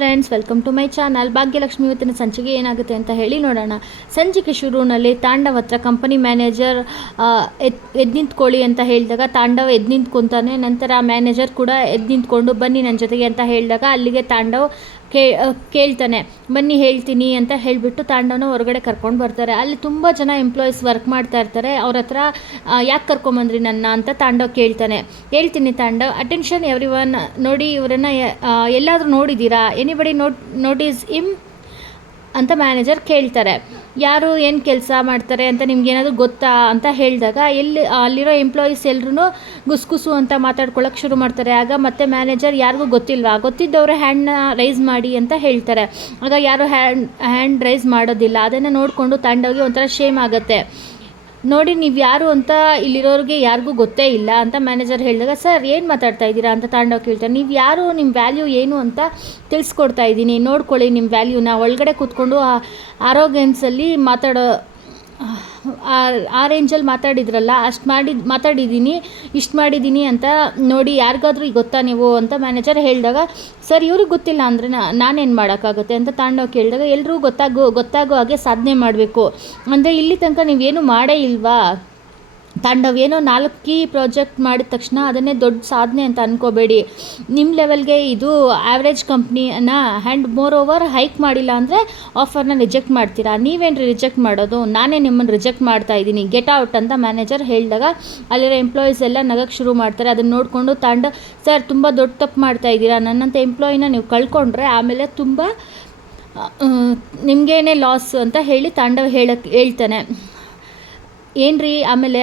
Friends welcome to my channel Bhagyalakshmi ಇವತ್ತಿನ ಸಂಚಿಕೆ ಏನಾಗುತ್ತೆ ಅಂತ ಹೇಳಿ ನೋಡೋಣ. ಸಂಚಿಕೆ ಶುರುವಿನಲ್ಲಿ ತಾಂಡವ್ ಹತ್ರ ಕಂಪನಿ ಮ್ಯಾನೇಜರ್ ಎದ್ ಎದ್ದು ನಿಂತ್ಕೊಳ್ಳಿ ಅಂತ ಹೇಳಿದಾಗ ತಾಂಡವ್ ಎದ್ದು ನಿಂತ್ಕೊಂತಾನೆ ನಂತರ ಮ್ಯಾನೇಜರ್ ಕೂಡ ಎದ್ದು ನಿಂತ್ಕೊಂಡು ಬನ್ನಿ ನನ್ನ ಜೊತೆಗೆ ಅಂತ ಹೇಳಿದಾಗ ಅಲ್ಲಿಗೆ ತಾಂಡವ್ ಕೇ ಕೇಳ್ತಾನೆ, ಬನ್ನಿ ಹೇಳ್ತೀನಿ ಅಂತ ಹೇಳಿಬಿಟ್ಟು ತಾಂಡವನ ಹೊರಗಡೆ ಕರ್ಕೊಂಡು ಬರ್ತಾರೆ. ಅಲ್ಲಿ ತುಂಬ ಜನ ಎಂಪ್ಲಾಯೀಸ್ ವರ್ಕ್ ಮಾಡ್ತಾ ಇರ್ತಾರೆ. ಅವ್ರ ಹತ್ರ ಯಾಕೆ ಕರ್ಕೊಂಬಂದ್ರಿ ನನ್ನ ಅಂತ ತಾಂಡವ್ ಕೇಳ್ತಾನೆ. ಹೇಳ್ತೀನಿ ತಾಂಡವ್ ಅಟೆನ್ಷನ್ ಎವ್ರಿ ಒನ್ ನೋಡಿ ಇವರನ್ನು ಎಲ್ಲಾದರೂ ನೋಡಿದ್ದೀರಾ? ಎನಿಬಡಿ ನೋಟ್ ನೋಟಿಸ್ ಇಮ್ ಅಂತ ಮ್ಯಾನೇಜರ್ ಕೇಳ್ತಾರೆ. ಯಾರು ಏನು ಕೆಲಸ ಮಾಡ್ತಾರೆ ಅಂತ ನಿಮ್ಗೇನಾದರೂ ಗೊತ್ತಾ ಅಂತ ಹೇಳಿದಾಗ ಎಲ್ಲಿ, ಅಲ್ಲಿರೋ ಎಂಪ್ಲಾಯೀಸ್ ಎಲ್ಲರೂ ಗುಸ್ಗುಸು ಅಂತ ಮಾತಾಡ್ಕೊಳ್ಳೋಕೆ ಶುರು ಮಾಡ್ತಾರೆ. ಆಗ ಮತ್ತೆ ಮ್ಯಾನೇಜರ್ ಯಾರಿಗೂ ಗೊತ್ತಿಲ್ವಾ? ಗೊತ್ತಿದ್ದವರು ಹ್ಯಾಂಡ್ನ ರೈಸ್ ಮಾಡಿ ಅಂತ ಹೇಳ್ತಾರೆ. ಆಗ ಯಾರು ಹ್ಯಾಂಡ್ ಹ್ಯಾಂಡ್ ರೈಸ್ ಮಾಡೋದಿಲ್ಲ. ಅದನ್ನು ನೋಡಿಕೊಂಡು ತಾಂಡವ್ಗೆ ಒಂಥರ ಶೇಮ್ ಆಗುತ್ತೆ. ನೋಡಿ, ನೀವು ಯಾರು ಅಂತ ಇಲ್ಲಿರೋರಿಗೆ ಯಾರಿಗೂ ಗೊತ್ತೇ ಇಲ್ಲ ಅಂತ ಮ್ಯಾನೇಜರ್ ಹೇಳಿದಾಗ, ಸರ್, ಏನು ಮಾತಾಡ್ತಾ ಇದ್ದೀರಾ ಅಂತ ತಾಂಡವ್ ಕೇಳ್ತಾರೆ ನೀವು ಯಾರು ನಿಮ್ಮ ವ್ಯಾಲ್ಯೂ ಏನು ಅಂತ ತಿಳಿಸ್ಕೊಡ್ತಾ ಇದ್ದೀನಿ. ನೋಡ್ಕೊಳ್ಳಿ ನಿಮ್ಮ ವ್ಯಾಲ್ಯೂನ ಒಳಗಡೆ ಕೂತ್ಕೊಂಡು ಆರೋಗ್ಯನ್ಸಲ್ಲಿ ಮಾತಾಡೋ ಆ- ರೇಂಜಲ್ಲಿ ಮಾತಾಡಿದ್ರಲ್ಲ, ಅಷ್ಟು ಮಾಡಿ ಮಾತಾಡಿದ್ದೀನಿ ಇಷ್ಟು ಮಾಡಿದ್ದೀನಿ ಅಂತ ನೋಡಿ ಯಾರಿಗಾದ್ರೂ ಗೊತ್ತಾ ನೀವು ಅಂತ ಮ್ಯಾನೇಜರ್ ಹೇಳಿದಾಗ, ಸರ್, ಇವ್ರಿಗೆ ಗೊತ್ತಿಲ್ಲ ಅಂದರೆ ನಾನೇನು ಮಾಡೋಕ್ಕಾಗುತ್ತೆ? ಅಂತ ತಾಂಡೋ ಕೇಳಿದಾಗ ಎಲ್ಲರೂ ಗೊತ್ತಾಗೋ ಗೊತ್ತಾಗೋ ಹಾಗೆ ಸಾಧನೆ ಮಾಡಬೇಕು. ಅಂದರೆ ಇಲ್ಲಿ ತನಕ ನೀವೇನು ಮಾಡೇ ಇಲ್ವಾ? ತಾಂಡವ್ ಏನೋ ನಾಲ್ಕು ಕೀ ಪ್ರಾಜೆಕ್ಟ್ ಮಾಡಿದ ತಕ್ಷಣ ಅದನ್ನೇ ದೊಡ್ಡ ಸಾಧನೆ ಅಂತ ಅನ್ಕೋಬೇಡಿ. ನಿಮ್ಮ ಲೆವೆಲ್ಗೆ ಇದು ಆ್ಯಾವ್ರೇಜ್ ಕಂಪ್ನಿನ ಆ್ಯಂಡ್ ಮೋರ್ ಓವರ್ ಹೈಕ್ ಮಾಡಿಲ್ಲ ಅಂದರೆ ಆಫರ್ನ ರಿಜೆಕ್ಟ್ ಮಾಡ್ತೀರಾ? ನೀವೇನು ರಿಜೆಕ್ಟ್ ಮಾಡೋದು? ನಾನೇ ನಿಮ್ಮನ್ನು ರಿಜೆಕ್ಟ್ ಮಾಡ್ತಾ ಇದ್ದೀನಿ. ಗೆಟ್ ಔಟ್ ಅಂತ ಮ್ಯಾನೇಜರ್ ಹೇಳಿದಾಗ ಅಲ್ಲಿರೋ ಎಂಪ್ಲಾಯೀಸ್ ಎಲ್ಲ ನಗಕ್ಕೆ ಶುರು ಮಾಡ್ತಾರೆ. ಅದನ್ನು ನೋಡಿಕೊಂಡು ತಾಂಡ ಸರ್, ತುಂಬ ದೊಡ್ಡ ತಪ್ಪು ಮಾಡ್ತಾ ಇದ್ದೀರಾ? ನನ್ನಂಥ ಎಂಪ್ಲಾಯಿನ ನೀವು ಕಳ್ಕೊಂಡ್ರೆ ಆಮೇಲೆ ತುಂಬ ನಿಮಗೇನೆ ಲಾಸ್ ಅಂತ ಹೇಳಿ ತಾಂಡವ್ ಹೇಳಕ್ಕೆ ಹೇಳ್ತಾನೆ. ಏನ್ರಿ? ಆಮೇಲೆ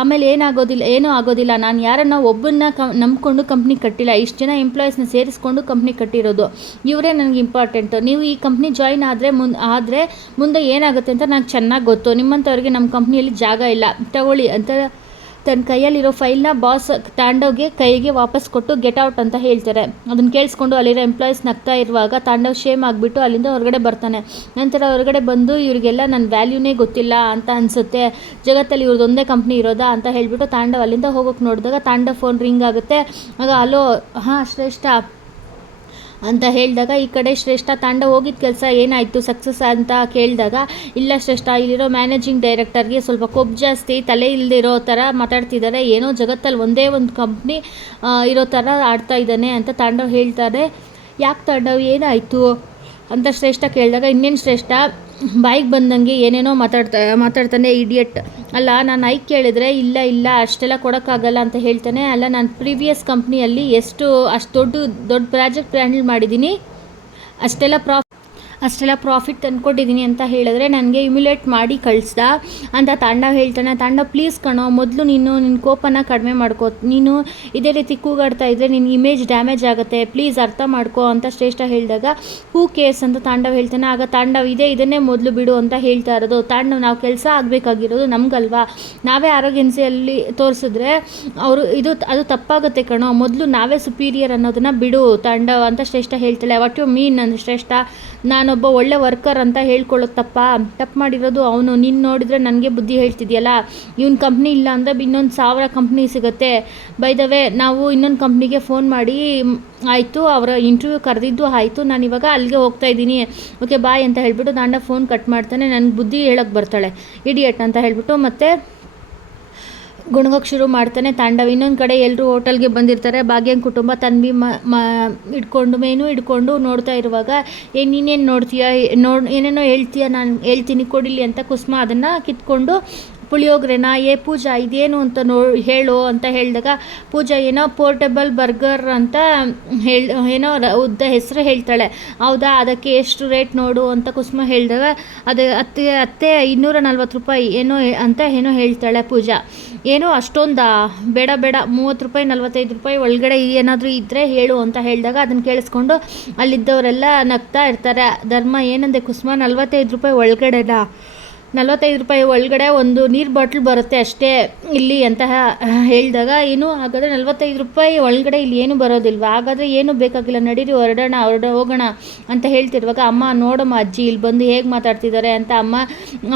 ಆಮೇಲೆ ಏನಾಗೋದಿಲ್ಲ, ಏನೂ ಆಗೋದಿಲ್ಲ. ನಾನು ಯಾರನ್ನ ಒಬ್ಬನ್ನ ಕ, ನಂಬ್ಕೊಂಡು ಕಂಪ್ನಿ ಕಟ್ಟಿಲ್ಲ. ಇಷ್ಟು ಜನ ಎಂಪ್ಲಾಯೀಸ್ನ ಸೇರಿಸ್ಕೊಂಡು ಕಂಪ್ನಿ ಕಟ್ಟಿರೋದು. ಇವರೇ ನನಗೆ ಇಂಪಾರ್ಟೆಂಟು ನೀವು ಈ ಕಂಪ್ನಿ ಜಾಯಿನ್ ಆದರೆ ಮುನ್, ಆದರೆ ಮುಂದೆ ಏನಾಗುತ್ತೆ ಅಂತ ನಂಗೆ ಚೆನ್ನಾಗಿ ಗೊತ್ತು. ನಿಮ್ಮಂಥವ್ರಿಗೆ ನಮ್ಮ ಕಂಪ್ನಿಯಲ್ಲಿ ಜಾಗ ಇಲ್ಲ. ತಗೊಳ್ಳಿ ಅಂತ ತನ್ನ ಕೈಯಲ್ಲಿರೋ ಫೈಲ್ನ ಬಾಸ್ ತಾಂಡವ್ಗೆ ಕೈಗೆ ವಾಪಸ್ ಕೊಟ್ಟು ಗೆಟ್ ಔಟ್ ಅಂತ ಹೇಳ್ತಾರೆ. ಅದನ್ನು ಕೇಳಿಸ್ಕೊಂಡು ಅಲ್ಲಿರೋ ಎಂಪ್ಲಾಯೀಸ್ ನಗ್ತಾ ಇರುವಾಗ ತಾಂಡವ್ ಶೇಮ್ ಆಗಿಬಿಟ್ಟು ಅಲ್ಲಿಂದ ಹೊರಗಡೆ ಬರ್ತಾನೆ. ನಂತರ ಹೊರಗಡೆ ಬಂದು ಇವರಿಗೆಲ್ಲ ನನ್ನ ವ್ಯಾಲ್ಯೂನೇ ಗೊತ್ತಿಲ್ಲ ಅಂತ ಅನಿಸುತ್ತೆ. ಜಗತ್ತಲ್ಲಿ ಇವ್ರದ್ದು ಒಂದೇ ಕಂಪ್ನಿ ಇರೋದಾ ಅಂತ ಹೇಳಿಬಿಟ್ಟು ತಾಂಡವ್ ಅಲ್ಲಿಂದ ಹೋಗೋಕೆ ನೋಡಿದಾಗ ತಾಂಡವ್ ಫೋನ್ ರಿಂಗ್ ಆಗುತ್ತೆ. ಆಗ, ಅಲೋ, ಹಾಂ ಶ್ರೇಷ್ಠ ಅಂತ ಹೇಳಿದಾಗ ಈ ಕಡೆ ಶ್ರೇಷ್ಠ ತಾಂಡ ಹೋಗಿದ್ದ ಕೆಲಸ ಏನಾಯಿತು? ಸಕ್ಸಸ್ ಅಂತ ಕೇಳಿದಾಗ, ಇಲ್ಲ ಶ್ರೇಷ್ಠ, ಇಲ್ಲಿರೋ ಮ್ಯಾನೇಜಿಂಗ್ ಡೈರೆಕ್ಟರ್ಗೆ ಸ್ವಲ್ಪ ಕೊಬ್ಬು ಜಾಸ್ತಿ, ತಲೆ ಇಲ್ಲದಿರೋ ಥರ ಮಾತಾಡ್ತಿದ್ದಾರೆ ಏನೋ ಜಗತ್ತಲ್ಲಿ ಒಂದೇ ಒಂದು ಕಂಪ್ನಿ ಇರೋ ಥರ ಆಡ್ತಾ ಇದ್ದಾನೆ ಅಂತ ತಾಂಡವ್ ಹೇಳ್ತಾರೆ. ಯಾಕೆ ತಾಂಡವ್? ಏನಾಯಿತು? ಅಂತ ಶ್ರೇಷ್ಠ ಕೇಳಿದಾಗ, ಇನ್ನೇನು ಶ್ರೇಷ್ಠ? ಬಾಯಿಗೆ ಬಂದಂಗೆ ಏನೇನೋ ಮಾತಾಡ್ತಾ, ಮಾತಾಡ್ತಾನೆ ಇಡಿಯಟ್ ಅಲ್ಲ, ನಾನು ಐಕ್ ಕೇಳಿದ್ರೆ, ಇಲ್ಲ ಇಲ್ಲ, ಅಷ್ಟೆಲ್ಲ ಕೊಡೋಕ್ಕಾಗಲ್ಲ ಅಂತ ಹೇಳ್ತಾನೆ. ಅಲ್ಲ, ನಾನು ಪ್ರೀವಿಯಸ್ ಕಂಪ್ನಿಯಲ್ಲಿ ಎಷ್ಟು, ಅಷ್ಟು ದೊಡ್ಡ ದೊಡ್ಡ ಪ್ರಾಜೆಕ್ಟ್ ಹ್ಯಾಂಡಲ್ ಮಾಡಿದ್ದೀನಿ. ಅಷ್ಟೆಲ್ಲ ಪ್ರಾಫ್ ಅಷ್ಟೆಲ್ಲ ಪ್ರಾಫಿಟ್ ತಂದ್ಕೊಟ್ಟಿದ್ದೀನಿ ಅಂತ ಹೇಳಿದ್ರೆ ನನಗೆ ಇಮ್ಯುಲೇಟ್ ಮಾಡಿ ಕಳಿಸ್ದ. ಅಂತ ತಾಂಡ ಹೇಳ್ತಾನೆ. ತಾಂಡ ಪ್ಲೀಸ್ ಕಣೋ, ಮೊದಲು ನೀನು ನಿನ್ನ ಕೋಪನ ಕಡಿಮೆ ಮಾಡ್ಕೋ. ನೀನು ಇದೇ ರೀತಿ ಕೂಗಾಡ್ತಾ ಇದ್ದರೆ ನಿನ್ನ ಇಮೇಜ್ ಡ್ಯಾಮೇಜ್ ಆಗುತ್ತೆ. ಪ್ಲೀಸ್ ಅರ್ಥ ಮಾಡ್ಕೋ. ಅಂತ ಶ್ರೇಷ್ಠ ಹೇಳಿದಾಗ ಹೂ ಕೇಸ್ ಅಂತ ತಾಂಡವ್ ಹೇಳ್ತಾನೆ. ಆಗ ತಾಂಡವ್, ಇದೆ, ಇದನ್ನೇ ಮೊದಲು ಬಿಡು ಅಂತ ಹೇಳ್ತಾ ಇರೋದು. ತಾಂಡವ್ ನಾವು ಕೆಲಸ ಆಗಬೇಕಾಗಿರೋದು ನಮಗಲ್ವಾ? ನಾವೇ ಆರೋಗ್ಯನ್ಸಿಯಲ್ಲಿ ತೋರಿಸಿದ್ರೆ ಅವರು ಇದು, ಅದು ತಪ್ಪಾಗುತ್ತೆ ಕಣೋ. ಮೊದಲು ನಾವೇ ಸುಪೀರಿಯರ್ ಅನ್ನೋದನ್ನ ಬಿಡು ತಾಂಡವ್ ಅಂತ ಶ್ರೇಷ್ಠ ಹೇಳ್ತಾಳೆ. ವಾಟ್ ಯು ಮೀನ್ ನನ್ನ ಶ್ರೇಷ್ಠ. ನಾನೊಬ್ಬ ಒಳ್ಳೆ ವರ್ಕರ್ ಅಂತ ಹೇಳ್ಕೊಳ್ಳೋತ್ತಪ್ಪ ತಪ್ಪು? ಮಾಡಿರೋದು ಅವನು. ನೀನು ನೋಡಿದ್ರೆ ನನಗೆ ಬುದ್ಧಿ ಹೇಳ್ತಿದ್ಯಲ್ಲ? ಇವನ್ ಕಂಪ್ನಿ ಇಲ್ಲ ಅಂದರೆ ಇನ್ನೊಂದು ಸಾವಿರ ಕಂಪ್ನಿ ಸಿಗುತ್ತೆ. ಬೈ ದ ವೇ ನಾವು ಇನ್ನೊಂದು ಕಂಪ್ನಿಗೆ ಫೋನ್ ಮಾಡಿ ಆಯಿತು, ಅವರ ಇಂಟರ್ವ್ಯೂ ಕರೆದಿದ್ದು ಆಯಿತು. ನಾನು ಇವಾಗ ಅಲ್ಲಿಗೆ ಹೋಗ್ತಾ ಇದ್ದೀನಿ. ಓಕೆ ಬಾಯ್ ಅಂತ ಹೇಳಿಬಿಟ್ಟು ದಾಂಡ ಫೋನ್ ಕಟ್ ಮಾಡ್ತಾನೆ. ನನಗೆ ಬುದ್ಧಿ ಹೇಳೋಕ್ಕೆ ಬರ್ತಾಳೆ. ಇಡಿಯಟ್ ಅಂತ ಹೇಳಿಬಿಟ್ಟು ಮತ್ತೆ ಗುಣಗೋಕ್ಕೆ ಶುರು ಮಾಡ್ತಾನೆ. ತಾಂಡವ ಇನ್ನೊಂದು ಕಡೆ ಎಲ್ಲರೂ ಹೋಟೆಲ್ಗೆ ಬಂದಿರ್ತಾರೆ. ಭಾಗ್ಯನ ಕುಟುಂಬ ತನ್ವಿ ಮ ಇಟ್ಕೊಂಡು, ಮೇನು ಇಟ್ಕೊಂಡು ನೋಡ್ತಾ ಇರುವಾಗ, ಏ, ನೀನೇನು ನೋಡ್ತೀಯ? ನೋಡ್, ಏನೇನೋ ಹೇಳ್ತೀಯ ನಾನು? ಹೇಳ್ತೀನಿ, ಕೊಡಿಲಿ ಅಂತ ಕುಸುಮ ಅದನ್ನು ಕಿತ್ಕೊಂಡು ಪುಳಿಯೋಗ್ರೆನಾ ಏ ಪೂಜಾ, ಇದೇನು ಅಂತ ನೋ ಹೇಳು ಅಂತ ಹೇಳಿದಾಗ, ಪೂಜಾ ಏನೋ ಪೋರ್ಟಬಲ್ ಬರ್ಗರ್ ಅಂತ ಹೇಳಿ, ಏನೋ ಉದ್ದ ಹೆಸರು ಹೇಳ್ತಾಳೆ. ಹೌದಾ, ಅದಕ್ಕೆ ಎಷ್ಟು ರೇಟ್ ನೋಡು ಅಂತ ಕುಸುಮ ಹೇಳಿದಾಗ, ಅದು ಅತ್ತೆ ಅತ್ತೆ ಇನ್ನೂರ ನಲ್ವತ್ತು ರೂಪಾಯಿ, ಏನೋ ಅಂತ ಏನೋ ಹೇಳ್ತಾಳೆ ಪೂಜಾ. ಏನೋ ಅಷ್ಟೊಂದಾ? ಬೇಡ ಬೇಡ, ಮೂವತ್ತು ರೂಪಾಯಿ, ನಲ್ವತ್ತೈದು ರೂಪಾಯಿ ಒಳಗಡೆ ಏನಾದರೂ ಇದ್ದರೆ ಹೇಳು ಅಂತ ಹೇಳಿದಾಗ ಅದನ್ನು ಕೇಳಿಸ್ಕೊಂಡು ಅಲ್ಲಿದ್ದವರೆಲ್ಲ ನಗ್ತಾ ಇರ್ತಾರೆ. ಧರ್ಮ ಏನಂದೆ ಕುಸುಮ, ನಲ್ವತ್ತೈದು ರೂಪಾಯಿ ಒಳಗಡೆನಾ? ನಲ್ವತ್ತೈದು ರೂಪಾಯಿ ಒಳಗಡೆ ಒಂದು ನೀರು ಬಾಟ್ಲ್ ಬರುತ್ತೆ ಅಷ್ಟೇ ಇಲ್ಲಿ ಅಂತ ಹೇಳಿದಾಗ, ಏನು ಹಾಗಾದರೆ ನಲವತ್ತೈದು ರೂಪಾಯಿ ಒಳಗಡೆ ಇಲ್ಲಿ ಏನು ಬರೋದಿಲ್ವಾ? ಹಾಗಾದರೆ ಏನು ಬೇಕಾಗಿಲ್ಲ? ನಡೀರಿ, ಹೊರಡೋಣ, ಹೊರಡ, ಹೋಗೋಣ ಅಂತ ಹೇಳ್ತಿರುವಾಗ, ಅಮ್ಮ, ನೋಡಮ್ಮ ಅಜ್ಜಿ, ಇಲ್ಲಿ ಬಂದು ಹೇಗೆ ಮಾತಾಡ್ತಿದ್ದಾರೆ ಅಂತ ಅಮ್ಮ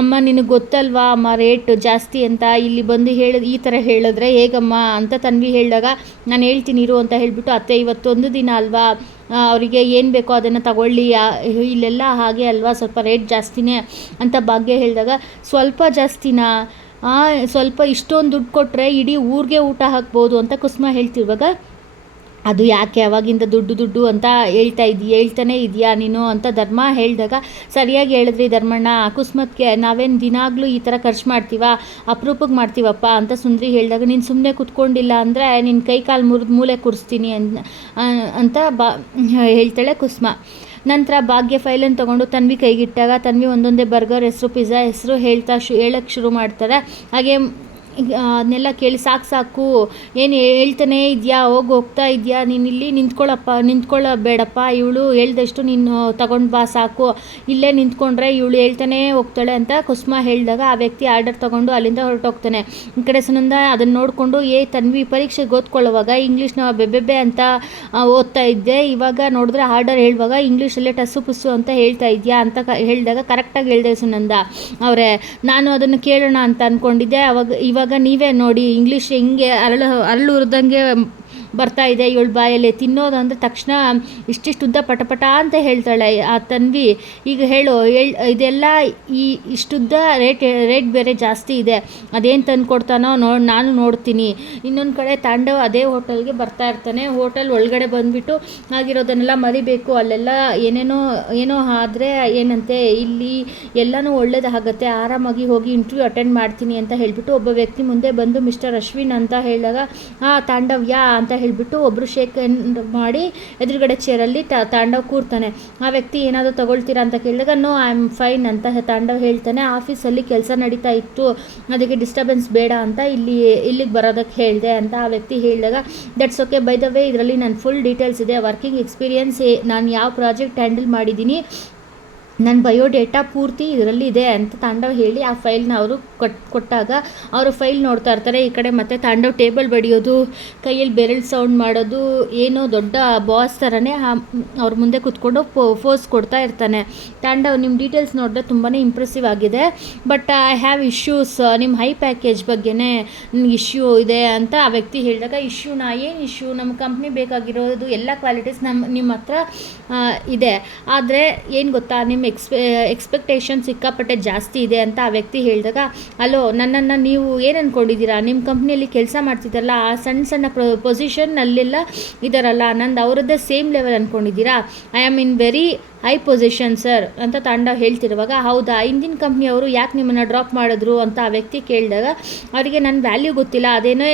ಅಮ್ಮ, ನಿನಗೆ ಗೊತ್ತಲ್ವಾ? ಅಮ್ಮ, ರೇಟ್ ಜಾಸ್ತಿ ಅಂತ ಇಲ್ಲಿ ಬಂದು ಹೇಳಿ, ಈ ಥರ ಹೇಳಿದ್ರೆ ಹೇಗಮ್ಮ? ಅಂತ ತನ್ವಿ ಹೇಳಿದಾಗ, ನಾನು ಹೇಳ್ತೀನಿ, ಇರು ಅಂತ ಹೇಳಿಬಿಟ್ಟು, ಅತ್ತೆ, ಇವತ್ತೊಂದು ದಿನ ಅಲ್ವಾ? ಅವರಿಗೆ ಏನು ಬೇಕೋ ಅದನ್ನು ತಗೊಳ್ಳಿ ಇಲ್ಲೆಲ್ಲ ಹಾಗೆ ಅಲ್ವಾ, ಸ್ವಲ್ಪ ರೇಟ್ ಜಾಸ್ತಿನೇ ಅಂತ ಭಾಗ್ಯ ಹೇಳಿದಾಗ, ಸ್ವಲ್ಪ ಜಾಸ್ತಿನಾ? ಸ್ವಲ್ಪ ಇಷ್ಟೊಂದು ದುಡ್ಡು ಕೊಟ್ಟರೆ ಇಡೀ ಊರಿಗೆ ಊಟ ಹಾಕ್ಬೋದು ಅಂತ ಕುಸುಮ ಹೇಳ್ತಿರುವಾಗ ಅದು ಯಾಕೆ ಅವಾಗಿಂದ ದುಡ್ಡು ದುಡ್ಡು ಅಂತ ಹೇಳ್ತಾ ಇದ್ದೀಯ? ಹೇಳ್ತಾನೆ ಇದೆಯಾ ನೀನು ಅಂತ ಧರ್ಮ ಹೇಳಿದಾಗ ಸರಿಯಾಗಿ ಹೇಳಿದ್ರಿ ಧರ್ಮಣ್ಣ, ಅಕಸ್ಮಾತ್ಗೆ ನಾವೇನು ದಿನಾಗಲೂ ಈ ಥರ ಖರ್ಚು ಮಾಡ್ತೀವ? ಅಪರೂಪಕ್ಕೆ ಮಾಡ್ತೀವಪ್ಪ ಅಂತ ಸುಂದ್ರಿ ಹೇಳಿದಾಗ, ನೀನು ಸುಮ್ಮನೆ ಕುತ್ಕೊಂಡಿಲ್ಲ ಅಂದರೆ ನಿನ್ನ ಕೈ ಕಾಲು ಮುರಿದು ಮೂಲೆ ಕೂರಿಸ್ತೀನಿ ಅಂತ ಅಂತ ಬಾ, ಹೇಳ್ತಾಳೆ ಕುಸ್ಮ. ನಂತರ ಭಾಗ್ಯ ಫೈಲನ್ನು ತೊಗೊಂಡು ತನ್ವಿ ಕೈಗಿಟ್ಟಾಗ, ತನ್ವಿ ಒಂದೊಂದೇ ಬರ್ಗರ್, ಹೆಸರು, ಪಿಜ್ಜಾ, ಹೆಸರು ಹೇಳ್ತಾ ಶು ಹೇಳಕ್ಕೆ ಶುರು ಮಾಡ್ತಾರೆ. ಹಾಗೆ ಅದನ್ನೆಲ್ಲ ಕೇಳಿ ಸಾಕು ಸಾಕು, ಏನು ಹೇಳ್ತಾನೆ ಇದೆಯಾ, ಹೋಗಿ ಹೋಗ್ತಾ ಇದೆಯಾ, ನೀನು ಇಲ್ಲಿ ನಿಂತ್ಕೊಳ್ಳಪ್ಪ ನಿಂತ್ಕೊಳ್ಳಬೇಡಪ್ಪ ಇವಳು ಹೇಳ್ದಷ್ಟು ನೀನು ತಗೊಂಡು ಬಾ ಸಾಕು, ಇಲ್ಲೇ ನಿಂತ್ಕೊಂಡ್ರೆ ಇವಳು ಹೇಳ್ತಾನೆ ಹೋಗ್ತಾಳೆ ಅಂತ ಕುಸುಮ ಹೇಳಿದಾಗ ಆ ವ್ಯಕ್ತಿ ಆರ್ಡರ್ ತಗೊಂಡು ಅಲ್ಲಿಂದ ಹೊರಟೋಗ್ತಾನೆ. ಈ ಕಡೆ ಸುನಂದ ಅದನ್ನು ನೋಡಿಕೊಂಡು, ಏ ತನ್ವಿ, ಪರೀಕ್ಷೆಗೆ ಓದ್ಕೊಳ್ಳುವಾಗ ಇಂಗ್ಲೀಷ್ನ ಬೆಬ್ಬೆಬ್ಬೆ ಅಂತ ಓದ್ತಾ ಇದ್ದೆ, ಇವಾಗ ನೋಡಿದ್ರೆ ಆರ್ಡರ್ ಹೇಳುವಾಗ ಇಂಗ್ಲೀಷಲ್ಲೇ ಟಸ್ಸು ಪುಸ್ಸು ಅಂತ ಹೇಳ್ತಾ ಇದೆಯಾ ಅಂತ ಹೇಳಿದಾಗ ಕರೆಕ್ಟಾಗಿ ಹೇಳಿದೆ ಸುನಂದ. ಅವರೇ, ನಾನು ಅದನ್ನು ಕೇಳೋಣ ಅಂತ ಅಂದ್ಕೊಂಡಿದ್ದೆ ಅವಾಗ, ಇವಾಗ ನೀವೇ ನೋಡಿ ಇಂಗ್ಲೀಷ್ ಹೆಂಗೆ ಅರಳು ಅರಳು ಉರ್ದಂಗೆ ಬರ್ತಾ ಇದೆ, ಇವಳು ಬಾಯಲ್ಲಿ ತಿನ್ನೋದು ಅಂದರೆ ತಕ್ಷಣ ಇಷ್ಟಿಷ್ಟು ಉದ್ದ ಪಟಪಟ ಅಂತ ಹೇಳ್ತಾಳೆ ಆ ತನ್ವಿ. ಈಗ ಹೇಳು ಇದೆಲ್ಲ ಈ ಇಷ್ಟುದ್ದ ರೇಟ್ ರೇಟ್ ಬೇರೆ ಜಾಸ್ತಿ ಇದೆ. ಅದೇನು ತಂದು ಕೊಡ್ತಾನೋ ನೋ, ನಾನು ನೋಡ್ತೀನಿ. ಇನ್ನೊಂದು ಕಡೆ ತಾಂಡವ್ ಅದೇ ಹೋಟೆಲ್ಗೆ ಬರ್ತಾ ಇರ್ತಾನೆ. ಹೋಟೆಲ್ ಒಳಗಡೆ ಬಂದುಬಿಟ್ಟು ಆಗಿರೋದನ್ನೆಲ್ಲ ಮರಿಬೇಕು. ಅಲ್ಲೆಲ್ಲ ಏನೇನೋ, ಏನೋ ಆದರೆ ಏನಂತೆ, ಇಲ್ಲಿ ಎಲ್ಲನೂ ಒಳ್ಳೇದಾಗತ್ತೆ. ಆರಾಮಾಗಿ ಹೋಗಿ ಇಂಟರ್ವ್ಯೂ ಅಟೆಂಡ್ ಮಾಡ್ತೀನಿ ಅಂತ ಹೇಳಿಬಿಟ್ಟು ಒಬ್ಬ ವ್ಯಕ್ತಿ ಮುಂದೆ ಬಂದು ಮಿಸ್ಟರ್ ಅಶ್ವಿನ್ ಅಂತ ಹೇಳಿದಾಗ, ಆ ತಾಂಡವ್ ಯಾ ಅಂತ ಹೇಳಿಬಿಟ್ಟು ಒಬ್ಬರು ಶೇಕ್ ಮಾಡಿ ಎದುರುಗಡೆ ಚೇರಲ್ಲಿ ತಾಂಡವ್ ಕೂರ್ತಾನೆ. ಆ ವ್ಯಕ್ತಿ ಏನಾದರೂ ತಗೊಳ್ತೀರಾ ಅಂತ ಕೇಳಿದಾಗ ನೋ ಐ ಆಮ್ ಫೈನ್ ಅಂತ ತಾಂಡವ್ ಹೇಳ್ತಾನೆ. ಆಫೀಸಲ್ಲಿ ಕೆಲಸ ನಡೀತಾ ಇತ್ತು. ಅದಕ್ಕೆ ಡಿಸ್ಟರ್ಬೆನ್ಸ್ ಬೇಡ ಅಂತ ಇಲ್ಲಿ, ಇಲ್ಲಿಗೆ ಬರೋದಕ್ಕೆ ಹೇಳಿದೆ ಅಂತ ಆ ವ್ಯಕ್ತಿ ಹೇಳಿದಾಗ that's okay by the way ಇದರಲ್ಲಿ ನನ್ನ ಫುಲ್ ಡೀಟೇಲ್ಸ್ ಇದೆ. ವರ್ಕಿಂಗ್ ಎಕ್ಸ್ಪೀರಿಯನ್ಸ್ ನಾನು ಯಾವ ಪ್ರಾಜೆಕ್ಟ್ ಹ್ಯಾಂಡಲ್ ಮಾಡಿದ್ದೀನಿ. ನನ್ನ ಬಯೋಡೇಟಾ ಪೂರ್ತಿ ಇದರಲ್ಲಿ ಇದೆ ಅಂತ ತಾಂಡವ್ ಹೇಳಿ ಆ ಫೈಲ್ನ ಅವರು ಕೊಟ್, ಕೊಟ್ಟಾಗ ಅವರು ಫೈಲ್ ನೋಡ್ತಾ ಇರ್ತಾರೆ. ಈ ಕಡೆ ಮತ್ತೆ ತಾಂಡವ್ ಟೇಬಲ್ ಬಡಿಯೋದು, ಕೈಯಲ್ಲಿ ಬೆರಳು ಸೌಂಡ್ ಮಾಡೋದು, ಏನೋ ದೊಡ್ಡ ಬಾಸ್ ಥರನೇ ಅವ್ರ ಮುಂದೆ ಕೂತ್ಕೊಂಡು ಫೋ ಫೋಸ್ ಕೊಡ್ತಾ ಇರ್ತಾನೆ. ತಾಂಡವ್ ನಿಮ್ಮ ಡೀಟೇಲ್ಸ್ ನೋಡಿದ್ರೆ ತುಂಬಾ ಇಂಪ್ರೆಸಿವ್ ಆಗಿದೆ. ಬಟ್ ಐ ಹ್ಯಾವ್ ಇಶ್ಯೂಸ್ ನಿಮ್ಮ ಹೈ ಪ್ಯಾಕೇಜ್ ಬಗ್ಗೆನೇ ನಿಮ್ಗೆ ಇಶ್ಯೂ ಇದೆ ಅಂತ ಆ ವ್ಯಕ್ತಿ ಹೇಳಿದಾಗ ಇಶ್ಯೂ ನಾ, ಏನು ಇಶ್ಯೂ ನಮ್ಮ ಕಂಪ್ನಿ ಬೇಕಾಗಿರೋದು ಎಲ್ಲ ಕ್ವಾಲಿಟೀಸ್ ನಮ್ಮ ನಿಮ್ಮ ಹತ್ರ ಇದೆ. ಆದರೆ ಏನು ಗೊತ್ತಾ ನಿಮ್ಮ ಎಕ್ಸ್ಪೆ ಎಕ್ಸ್ಪೆಕ್ಟೇಷನ್ ಸಿಕ್ಕಾಪಟ್ಟೆ ಜಾಸ್ತಿ ಇದೆ ಅಂತ ಆ ವ್ಯಕ್ತಿ ಹೇಳಿದಾಗ, ಅಲೋ, ನನ್ನನ್ನು ನೀವು ಏನು ಅಂದ್ಕೊಂಡಿದ್ದೀರಾ ನಿಮ್ಮ ಕಂಪ್ನಿಯಲ್ಲಿ ಕೆಲಸ ಮಾಡ್ತಿದ್ದಾರಲ್ಲ, ಆ ಸಣ್ಣ ಸಣ್ಣ ಪೊಸಿಷನ್ನಲ್ಲೆಲ್ಲ ಇದ್ದಾರಲ್ಲ ನಂದು ಅವರದ್ದೇ same level ಅಂದ್ಕೊಂಡಿದ್ದೀರಾ I am in very high position sir ಅಂತ ತಂಡ ಹೇಳ್ತಿರುವಾಗ, ಹೌದಾ ಹಿಂದಿನ ಕಂಪ್ನಿಯವರು ಯಾಕೆ ನಿಮ್ಮನ್ನು ಡ್ರಾಪ್ ಮಾಡಿದ್ರು ಅಂತ ಆ ವ್ಯಕ್ತಿ ಕೇಳಿದಾಗ, ಅವರಿಗೆ ನನ್ನ ವ್ಯಾಲ್ಯೂ ಗೊತ್ತಿಲ್ಲ, ಅದೇನೇ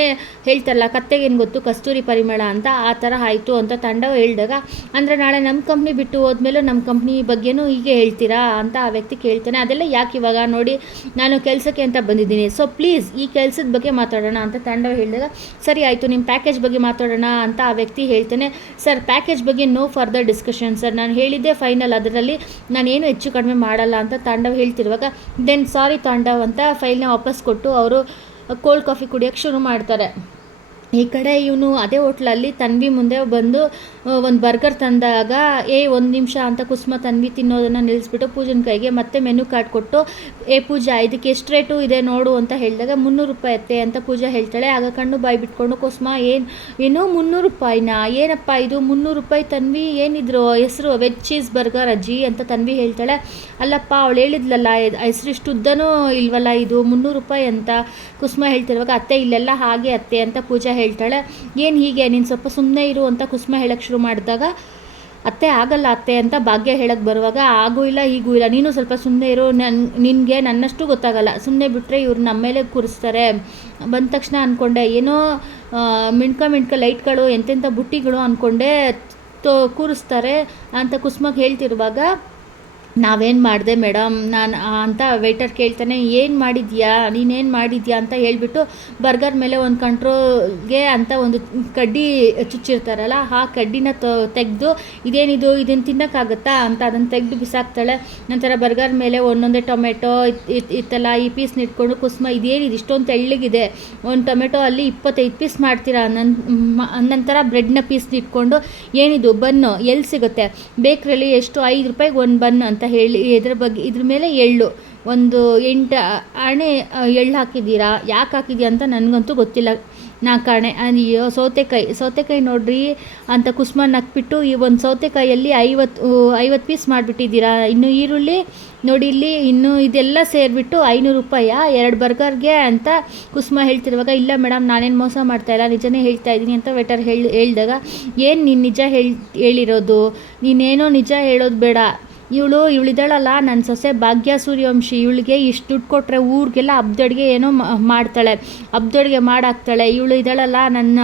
ಹೇಳ್ತಾರಲ್ಲ, ಕತ್ತೆಗೇನು ಗೊತ್ತು, ಕಸ್ತೂರಿ ಪರಿಮಳ ಅಂತ ಆ ಥರ ಆಯಿತು ಅಂತ ತಂಡ ಹೇಳಿದಾಗ, ಅಂದರೆ ನಾಳೆ ನಮ್ಮ ಕಂಪ್ನಿ ಬಿಟ್ಟು ಹೋದ್ಮೇಲೆ ನಮ್ಮ ಕಂಪ್ನಿ ಬಗ್ಗೆನೂ ಹೀಗೆ ಹೇಳ್ತೀರಾ ಅಂತ ಆ ವ್ಯಕ್ತಿ ಕೇಳ್ತಾನೆ, ಅದೆಲ್ಲ ಯಾಕೆ ಇವಾಗ? ನೋಡಿ, ನಾನು ಕೆಲಸಕ್ಕೆ ಅಂತ ಬಂದಿದ್ದೀನಿ ಸೊ ಪ್ಲೀಸ್ ಈ ಕೆಲಸದ ಬಗ್ಗೆ ಮಾತಾಡೋಣ ಅಂತ ತಂಡ ಹೇಳಿದಾಗ, ಸರಿ ಆಯಿತು ನಿಮ್ಮ ಪ್ಯಾಕೇಜ್ ಬಗ್ಗೆ ಮಾತಾಡೋಣ ಅಂತ ಆ ವ್ಯಕ್ತಿ ಹೇಳ್ತಾನೆ ಸರ್ ಪ್ಯಾಕೇಜ್ ಬಗ್ಗೆ ನೋ ಫರ್ದರ್ ಡಿಸ್ಕಷನ್ ಸರ್ ನಾನು ಹೇಳಿದ್ದೆ ಫೈನಲ್ ಅದರಲ್ಲಿ ನಾನೇನು ಹೆಚ್ಚು ಕಡಿಮೆ ಮಾಡಲ್ಲ ಅಂತ ತಾಂಡವ್ ಹೇಳ್ತಿರುವಾಗ ದೆನ್ ಸಾರಿ ತಾಂಡವ್ ಅಂತ ಫೈಲ್ನ ವಾಪಸ್ ಕೊಟ್ಟು ಅವರು ಕೋಲ್ಡ್ ಕಾಫಿ ಕುಡಿಯೋಕ್ಕೆ ಶುರು ಮಾಡ್ತಾರೆ. ಈ ಕಡೆ ಇವನು ಅದೇ ಹೋಟ್ಲಲ್ಲಿ ತನ್ವಿ ಮುಂದೆ ಬಂದು ಒಂದು ಬರ್ಗರ್ ತಂದಾಗ, ಏ, ಒಂದು ನಿಮಿಷ ಅಂತ ಕುಸುಮ ತನ್ವಿ ತಿನ್ನೋದನ್ನು ನಿಲ್ಲಿಸ್ಬಿಟ್ಟು ಪೂಜನ ಕೈಗೆ ಮತ್ತೆ ಮೆನು ಕಾರ್ಡ್ ಕೊಟ್ಟು, ಏ, ಪೂಜಾ, ಇದಕ್ಕೆ ಎಷ್ಟು ರೇಟು ಇದೆ ನೋಡು ಅಂತ ಹೇಳಿದಾಗ, ಮುನ್ನೂರು ರೂಪಾಯಿ ಅತ್ತೆ ಅಂತ ಪೂಜಾ ಹೇಳ್ತಾಳೆ. ಆಗ ಕಣ್ಣು ಬಾಯಿ ಬಿಟ್ಕೊಂಡು, ಕುಸುಮ, ಏನು, ಏನೋ ಮುನ್ನೂರು ರೂಪಾಯಿನ? ಏನಪ್ಪ ಇದು? ಮುನ್ನೂರು ರೂಪಾಯಿ ತನ್ವಿ ಏನಿದ್ರು? ಹೆಸರು, ವೆಜ್ ಚೀಸ್ ಬರ್ಗರ್ ಅಜ್ಜಿ ಅಂತ ತನ್ವಿ ಹೇಳ್ತಾಳೆ. ಅಲ್ಲಪ್ಪ, ಅವಳು ಹೇಳಿದ್ಲಲ್ಲ, ಹೆಸರು ಇಷ್ಟು ಉದ್ದನೂ ಇಲ್ವಲ್ಲ ಇದು? ಮುನ್ನೂರು ರೂಪಾಯಿ ಅಂತ ಕುಸುಮ ಹೇಳ್ತಿರುವಾಗ, ಅತ್ತೆ, ಇಲ್ಲೆಲ್ಲ ಹಾಗೆ ಅತ್ತೆ ಅಂತ ಪೂಜಾ ಹೇಳ್ತಾಳೆ, ಏನು ಹೀಗೆ? ನೀನು ಸ್ವಲ್ಪ ಸುಮ್ಮನೆ ಇರು ಅಂತ ಕುಸುಮ ಹೇಳಕ್ಕೆ ಶುರು ಮಾಡಿದಾಗ, ಅತ್ತೆ, ಆಗಲ್ಲ ಅತ್ತೆ ಅಂತ ಭಾಗ್ಯ ಹೇಳಕ್ಕೆ ಬರುವಾಗ, ಆಗೂ ಇಲ್ಲ, ಹೀಗೂ ಇಲ್ಲ, ನೀನು ಸ್ವಲ್ಪ ಸುಮ್ಮನೆ ಇರು ನನ್ನ ನಿನಗೆ ನನ್ನಷ್ಟು ಗೊತ್ತಾಗಲ್ಲ. ಸುಮ್ಮನೆ ಬಿಟ್ಟರೆ ಇವ್ರು ನಮ್ಮ ಮೇಲೆ ಕೂರಿಸ್ತಾರೆ. ಬಂದ ತಕ್ಷಣ ಅಂದ್ಕೊಂಡೆ ಏನೋ ಮಿಣ್ಕ ಮಿಣ್ಕ ಲೈಟ್ಗಳು, ಎಂತೆಂಥ ಬುಟ್ಟಿಗಳು ಅಂದ್ಕೊಂಡೆ ತೋ, ಕೂರಿಸ್ತಾರೆ ಅಂತ ಕುಸುಮಕ್ಕೆ ಹೇಳ್ತಿರುವಾಗ ನಾವೇನು ಮಾಡಿದೆ ಮೇಡಮ್? ನಾನು ಅಂತ ವೆಯ್ಟರ್ ಕೇಳ್ತಾನೆ, ಏನು ಮಾಡಿದ್ಯಾ? ನೀನೇನು ಮಾಡಿದ್ಯಾ? ಅಂತ ಹೇಳ್ಬಿಟ್ಟು ಬರ್ಗರ್ ಮೇಲೆ ಒಂದು ಕಂಟ್ರೋಲ್ಗೆ ಅಂತ ಒಂದು ಕಡ್ಡಿ ಚುಚ್ಚಿರ್ತಾರಲ್ಲ, ಆ ಕಡ್ಡಿನ ತೆಗೆದು, ಇದೇನಿದು? ಇದನ್ನು ತಿನ್ನೋಕ್ಕಾಗತ್ತಾ? ಅಂತ ಅದನ್ನು ತೆಗೆದು ಬಿಸಾಕ್ತಾಳೆ. ನಂತರ ಬರ್ಗರ್ ಮೇಲೆ ಒಂದೊಂದೇ ಟೊಮೆಟೊ ಇತ್ತಲ್ಲ, ಈ ಪೀಸ್ನ ಇಟ್ಕೊಂಡು, ಕುಸುಮ, ಇದೇನಿದು? ಇಷ್ಟೊಂದು ತೆಳ್ಳಗಿದೆ. ಒಂದು ಟೊಮೆಟೊ ಅಲ್ಲಿ ಇಪ್ಪತ್ತೈದು ಪೀಸ್ ಮಾಡ್ತೀರಾ? ನನ್ನ ನಂತರ ಬ್ರೆಡ್ನ ಪೀಸ್ನ ಇಟ್ಕೊಂಡು, ಏನಿದು? ಬನ್ನು. ಎಲ್ಲಿ ಸಿಗುತ್ತೆ? ಬೇಕ್ರಲ್ಲಿ ಎಷ್ಟು? ಐದು ರೂಪಾಯಿಗೆ ಒಂದು ಬನ್ ಅಂತ ಹೇಳಿ ಇದ್ರ ಬಗ್ಗೆ ಇದ್ರ ಮೇಲೆ ಎಳ್ಳು. ಒಂದು ಎಂಟು ಆಣೆ ಎಳ್ಳು ಹಾಕಿದ್ದೀರಾ? ಯಾಕೆ ಹಾಕಿದ್ಯಾ ಅಂತ ನನಗಂತೂ ಗೊತ್ತಿಲ್ಲ. ನಾಲ್ಕಾಣೆ ಅಯ್ಯೋ, ಸೌತೆಕಾಯಿ ಸೌತೆಕಾಯಿ ನೋಡ್ರಿ ಅಂತ ಕುಸುಮ ನಕ್ಬಿಟ್ಟು ಈ ಒಂದು ಸೌತೆಕಾಯಲ್ಲಿ ಐವತ್ತು ಐವತ್ತು ಪೀಸ್ ಮಾಡಿಬಿಟ್ಟಿದ್ದೀರಾ. ಇನ್ನು ಈರುಳ್ಳಿ, ನೋಡಿ ಇಲ್ಲಿ ಇನ್ನು ಇದೆಲ್ಲ ಸೇರಿಬಿಟ್ಟು ಐನೂರು ರೂಪಾಯಿಯಾ ಎರಡು ಬರ್ಗರ್ಗೆ ಅಂತ ಕುಸುಮ ಹೇಳ್ತಿರುವಾಗ, ಇಲ್ಲ ಮೇಡಮ್, ನಾನೇನು ಮೋಸ ಮಾಡ್ತಾ ಇಲ್ಲ, ನಿಜನೇ ಹೇಳ್ತಾ ಇದ್ದೀನಿ ಅಂತ ವೆಟರ್ ಹೇಳಿ, ಹೇಳಿದಾಗ, ಏನು ನೀನು ನಿಜ ಹೇಳಿ, ಹೇಳಿರೋದು? ನೀನೇನೋ ನಿಜ ಹೇಳೋದು ಬೇಡ. ಇವಳು ಇವಳಿದ್ದಾಳಲ್ಲ ನನ್ನ ಸೊಸೆ ಭಾಗ್ಯ ಸೂರ್ಯವಂಶಿ, ಇವಳಿಗೆ ಇಷ್ಟು ದುಡ್ಡು ಕೊಟ್ಟರೆ ಊರಿಗೆಲ್ಲ ಹಬ್ದಡ್ಗೆ ಏನೋ ಮಾಡ್ತಾಳೆ, ಹಬ್ದಡ್ಗೆ ಮಾಡಾಕ್ತಾಳೆ. ಇವಳು ಇದ್ದಾಳಲ್ಲ ನನ್ನ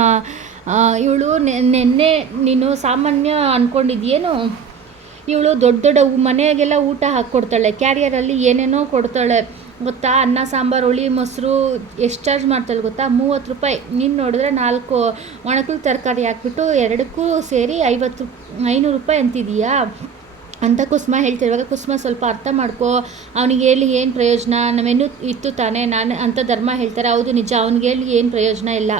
ಇವಳು ನೆನ್ನೆ ನೀನು ಸಾಮಾನ್ಯ ಅಂದ್ಕೊಂಡಿದ್ಯೇನು ಇವಳು ದೊಡ್ಡ ದೊಡ್ಡ ಮನೆಗೆಲ್ಲ ಊಟ ಹಾಕ್ಕೊಡ್ತಾಳೆ ಕ್ಯಾರಿಯರಲ್ಲಿ ಏನೇನೋ ಕೊಡ್ತಾಳೆ. ಗೊತ್ತಾ? ಅನ್ನ, ಸಾಂಬಾರು, ಹುಳಿ, ಮೊಸರು ಎಷ್ಟು ಚಾರ್ಜ್ ಮಾಡ್ತಾಳೆ ಗೊತ್ತಾ? ಮೂವತ್ತು ರೂಪಾಯಿ. ನೀನು ನೋಡಿದ್ರೆ ನಾಲ್ಕು ಒಣಕಲು ತರಕಾರಿ ಹಾಕ್ಬಿಟ್ಟು ಎರಡಕ್ಕೂ ಸೇರಿ ಐವತ್ತು, ಐನೂರು ರೂಪಾಯಿ ಅಂತಿದೀಯಾ? ಅಂತ ಕುಸುಮ ಹೇಳ್ತಿರುವಾಗ, ಕುಸುಮ ಸ್ವಲ್ಪ ಅರ್ಥ ಮಾಡ್ಕೋ. ಅವನಿಗೆ ಹೇಳಿ ಏನು ಪ್ರಯೋಜನ? ನಾವೇನು ಇತ್ತು ತಾನೇ. ನಾನು ಅಂತ ಧರ್ಮ ಹೇಳ್ತಾರೆ. ಹೌದು, ನಿಜ. ಅವ್ನಿಗೆ ಹೇಳಿ ಏನು ಪ್ರಯೋಜನ ಇಲ್ಲ.